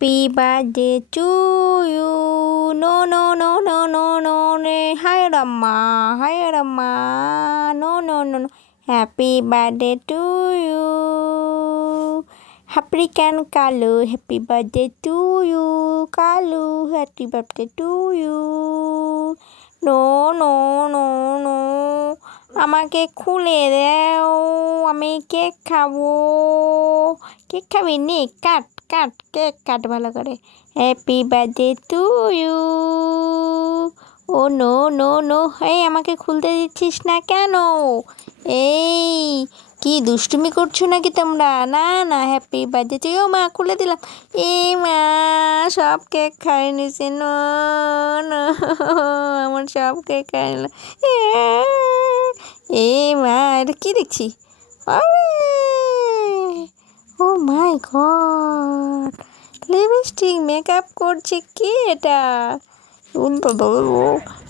Happy birthday to you no no no no no no নে হায় রাম্মা হায় রাম্মা no no no no happy birthday to you happy can Kalu happy birthday to you Kalu happy birthday to you no no no no আমাকে খুলে দাও, আমি cake খাব। Cake খাবি নে? কাট কাট, কেক কাট ভালো করে। Happy birthday to you oh no no no এই আমাকে খুলতে দিচ্ছিস না কেন? এই, কি দুষ্টুমি করছ নাকি তোমরা? না না হ্যাপি বার্থডে টু ও মা, খুলে দিলাম। এ মা, সব কেক খাই নিছে, নো আমার সব কেক খাই নিল এই মা এটা কি দেখছি oh my god lipstick makeup করছে কি এটা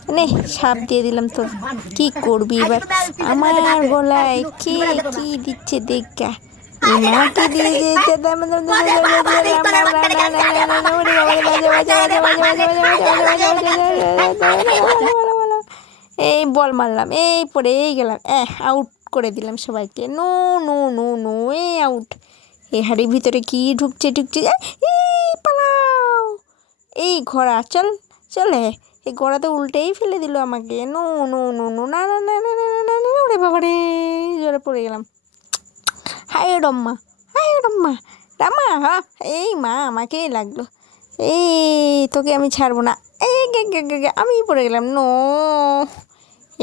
মানে সাপ দিয়ে দিলাম তো কি করবি এবার আমার গলায় কে কি দিচ্ছে দেখা মাকে দিয়ে এই বল মারলাম, এই পরে এই গেলাম আউট করে দিলাম সবাইকে। নো নো নো নো, এ আউট এই হাড়ির ভিতরে কি ঢুকছে ঢুকছে? এই পালাও। এই ঘোড়া, চল, চলে। এই ঘোড়া তো উল্টেই ফেলে দিল আমাকে। নো নো নো নো, না না না না না না না ওরে বাবা রে জোরে পড়ে গেলাম। হায় রম্মা হায় রম্মা। রামা হ্যাঁ এই মা, আমাকেই লাগল। এই তোকে আমি ছাড়বো না। এই গে গে গে, আমি পড়ে গেলাম। নো।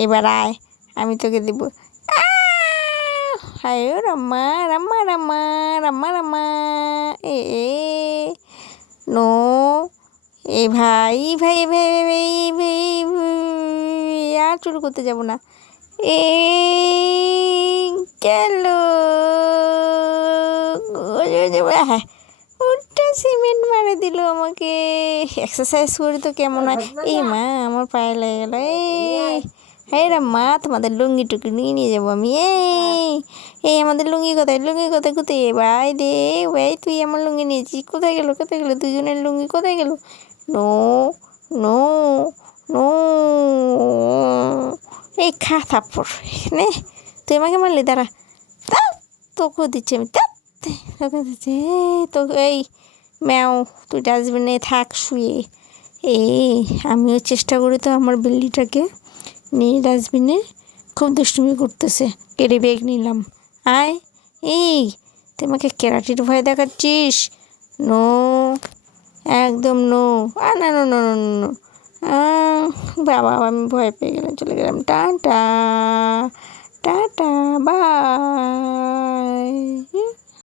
এবার আয় আমি তোকে দেবো। হায় রাম্মা রাম্মা রাম্মা রাম্মা রাম্মা এ এ নো এ ভাই ভাই ভাই ভাই ভাই আর চুরি করতে যাব না। এ গেল। হ্যাঁ ওটা সিমেন্ট মারে দিল আমাকে। এক্সারসাইজ করি তো কেমন হয়? এই মা আমার পায়ে লেগে গেল। এই হ্যাঁ রে মা, তোমাদের লুঙ্গি টুকি নিয়ে নিয়ে যাব আমি। এই এই আমাদের লুঙ্গি কোথায় লুঙ্গি কোথায় কোথায়? ভাই দে ভাই, তুই আমার লুঙ্গি নিয়েছিস? কোথায় গেলো কোথায় গেলো? দুজনের লুঙ্গি কোথায় গেলো? নো নো নো, এই খা থাপ্পড় নে তুই আমাকে মারলি? দাঁড়া। তা, তোকেও দিচ্ছি আমি। তা তোকে দিচ্ছি। তো এই, ম্যাও, তুই ডাস্টবিনে থাক, শুয়ে। এই, আমিও চেষ্টা করি তো আমার বিল্লিটাকে নিয়ে ডাস্টবিনে খুব দুষ্টুমি করতেছে। কেড়ে ব্যাগ নিলাম। আয়, এই তুই আমাকে কেরাটির ভয় দেখাচ্ছিস? নো, একদম নো। আ, না, নো নো নো নো বাবা, আমি ভয় পেয়ে গেলাম, চলে গেলাম। Tata tata, bye.